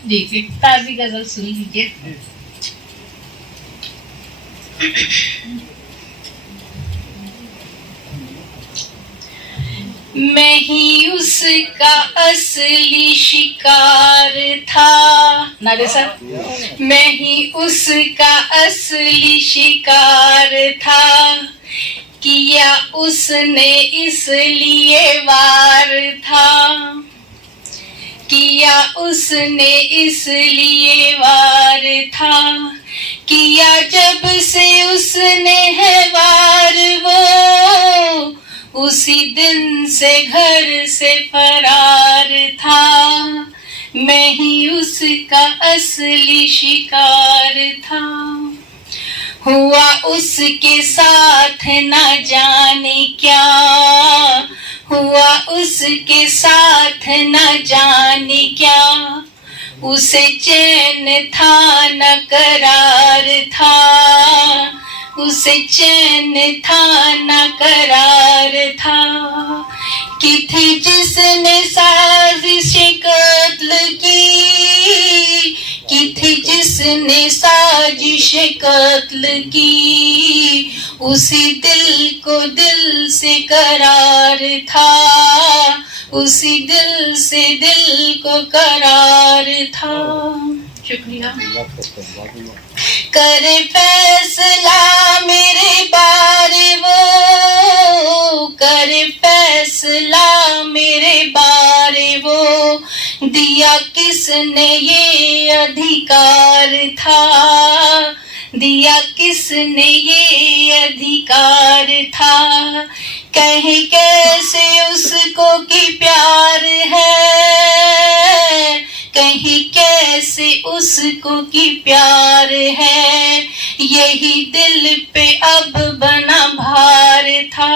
जी एक ताज़ी गजल सुन लीजिए। मैं ही उसका असली शिकार था। नारे सर। मैं ही उसका असली शिकार था, किया उसने इसलिए वार था, किया उसने इसलिए वार था, किया जब से उसने है वार वो, उसी दिन से घर से फरार था। मैं ही उसका असली शिकार था। हुआ उसके साथ न जाने क्या, हुआ उसके साथ न जाने क्या, उसे चैन था न करार था, उसे चैन था न करार था। कि थी जिसने साजिश कत्ल की थी जिसने साजिश कत्ल की, उसी दिल को दिल से करार था, उसी दिल से दिल को करार था। शुक्रिया। करे फैसला मेरे बारे वो, करे फैसला मेरे बारे वो, दिया किसने ये अधिकार था, दिया किसने ये अधिकार था। कहे कैसे उसको कि प्यार है, कहीं कैसे उसको कि प्यार है, यही दिल पे अब बना भार था।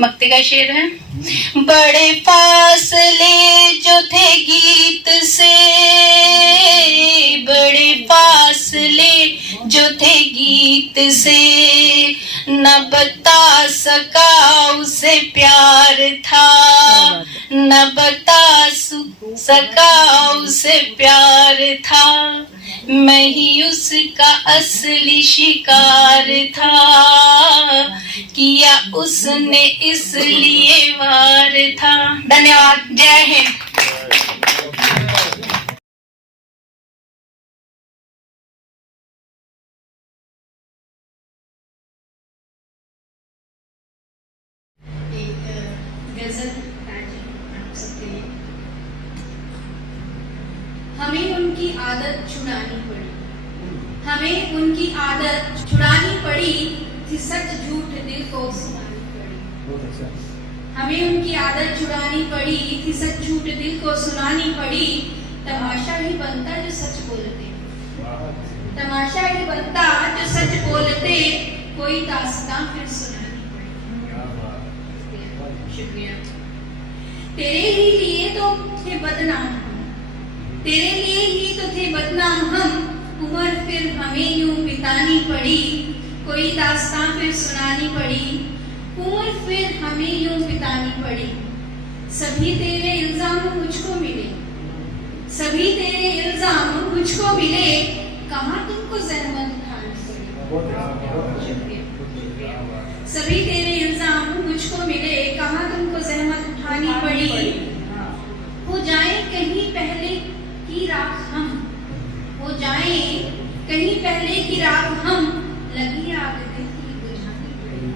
मक्ते का शेर है। बड़े फासले जो थे गीत से, बड़े फासले जो थे गीत से, न बता सका उसे प्यार था, न बता सका उसे प्यार था। मैं ही उसका असली शिकार था, किया उसने इसलिए वार था। धन्यवाद। जय हिंद। हमें उनकी आदत छुड़ानी पड़ी, हमें उनकी आदत छुड़ानी पड़ी थी, सच झूठ दिल को सुनानी पड़ी। हमें उनकी आदत छुड़ानी पड़ी थी, सच झूठ दिल को सुनानी पड़ी। तमाशा ही बनता जो सच बोलते, तमाशा ही बनता जो सच बोलते, कोई दास्तां फिर सुनानी पड़ी। शुक्रिया। तेरे ही लिए तो थे बदनाम, तेरे लिए ही तो थे बदनाम हम, उम्र फिर हमें यूं बितानी पड़ी, कोई दास्तां फिर सुनानी पड़ी, उम्र फिर हमें यूं बितानी पड़ी। सभी तेरे इल्जाम मुझको मिले, सभी तेरे इल्जाम मुझको मिले, कहाँ तुमको ज़हमत उठानी पड़ी। सभी तेरे इल्जाम मुझको मिले, कहाँ तुमको ज़हमत उठानी पड़ी। हो जाए कहीं पहले की राख हम, हो जाए कहीं पहले की राख हम, लगी आग दिल की बुझानी पड़ी,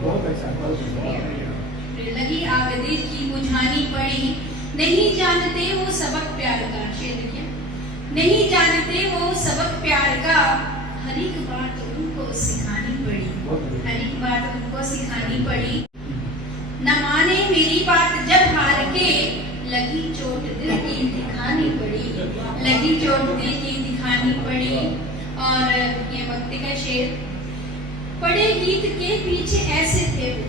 लगी आग दिल की बुझानी पड़ी। नहीं जानते वो सबक प्यार का, शेर नहीं जानते वो सबक प्यार का, हर एक बात उनको सिखानी पड़ी, हर एक बात उनको सिखानी पड़ी। न माने मेरी बात जब हार के, लगी चोट दिल की दिखानी पड़ी, लगी चोट दिल की दिखानी पड़ी। और ये मक्ते का शेर। पड़े गीत के पीछे ऐसे थे वो,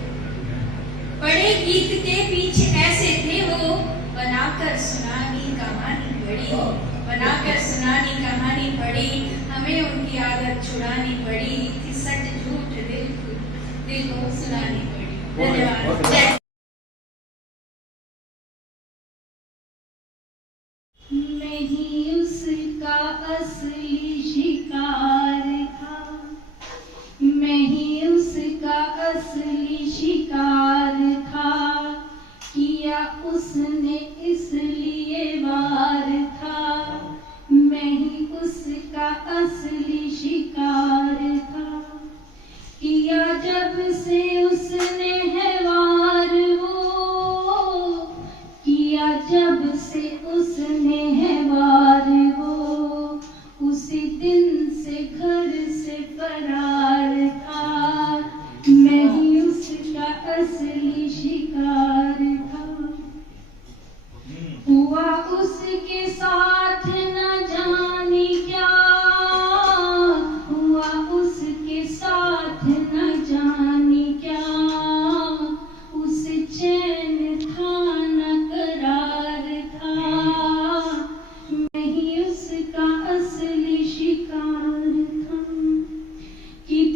पड़े गीत के पीछे ऐसे थे वो, बनाकर सुनानी कहानी पड़ी, बनाकर सुनानी कहानी पड़ी। हमें उनकी आदत छुड़ानी पड़ी थी, सच झूठ दिल को सुनानी पड़ी। धन्यवाद। मैं ही उस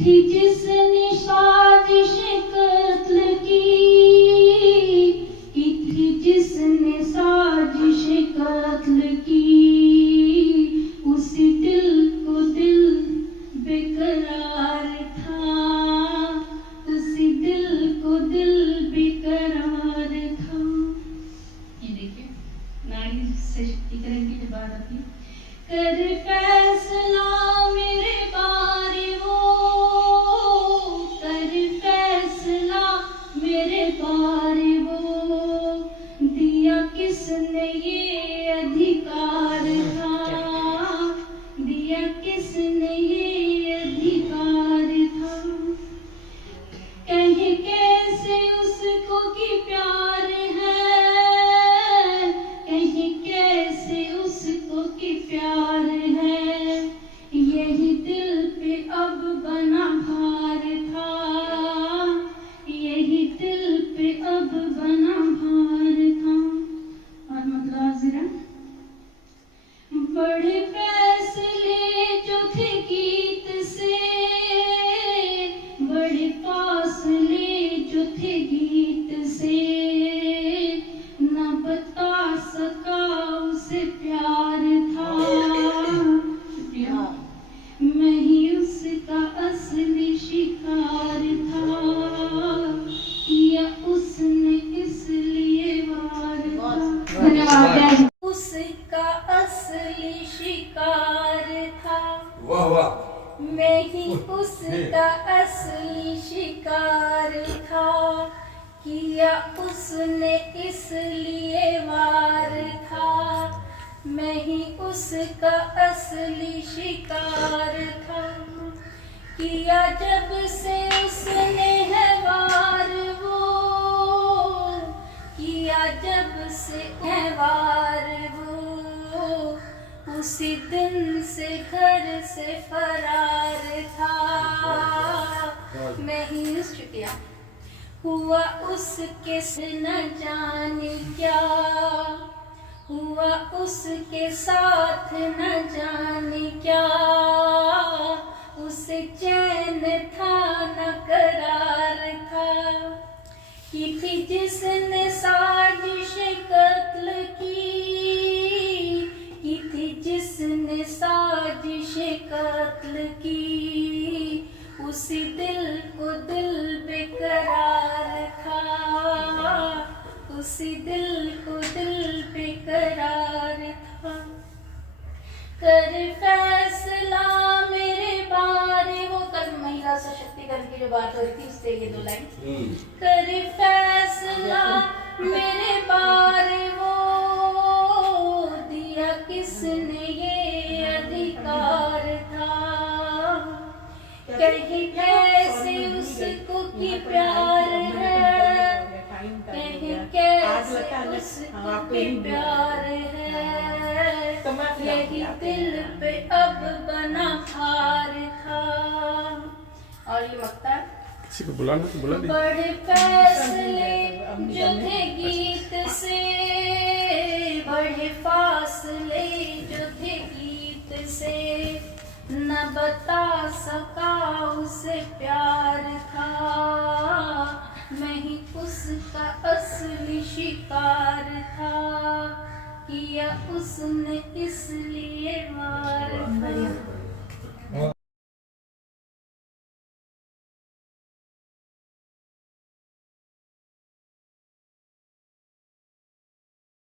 थी जिसने साजिश कत्ल की थी जिसने साजिश कत्ल की, उसी दिल को दिल बेकरार था, उसी दिल को दिल बेकरार था। ये देखिए नारी सशक्तिकरण की जब बात आती है, कर फैसला मेरे बारे वो, कर फैसला मेरे बारे वो, दिया किसने ये अधिकार था, दिया किसने ये अधिकार था। कहीं कैसे उसको कि प्यार है, कहीं कैसे उसको कि प्यार है, यही दिल पे अब बना भार था, यही दिल पे अब बना भार था। और मतलब जरा बड़े फैसले जो थे गीत से, बड़े फासले जो थे गीत से, न बता सका उसे प्यार था, मैं ही उसका असली शिकार था, किया उसने इसलिए वार था। धन्यवाद। उसका असली शिकार था, वाह वाह, मैं ही उसका असली शिकार था, किया उसने इसलिए वार था, मैं ही उसका असली शिकार था, किया जब से उसने है वार वो, किया जब से है वार वो, उसी दिन से घर से फरार था, मैं ही शुक्रिया। हुआ उसके से न जाने क्या, हुआ उसके साथ न जाने क्या, उसे चैन था न करार था, की थी जिसने साजिश कत्ल की थी जिसने साजिश कत्ल की, उसी दिल को दिल बेकरार था, उसी दिल को दिल बेकरार था। कर फैसला मेरे बारे वो, कल महिला सशक्तिकरण की जो बात हो रही थी उससे ये 2 लाइन। कर फैसला मेरे बारे वो, दिया किसने ये अधिकार था, कहीं कैसे उसको कि प्यार है, कहीं कैसे उसको कि प्यार है, यही दिल पे अब बना भार था। और ये मक्ता किसी को बुलाना तो बुला ली। बड़े फैसले जो थे गीत से, बड़े फासले जो थे गीत से, न बता सका उसे प्यार था, मैं ही उसका असली शिकार था, किया उसने इसलिए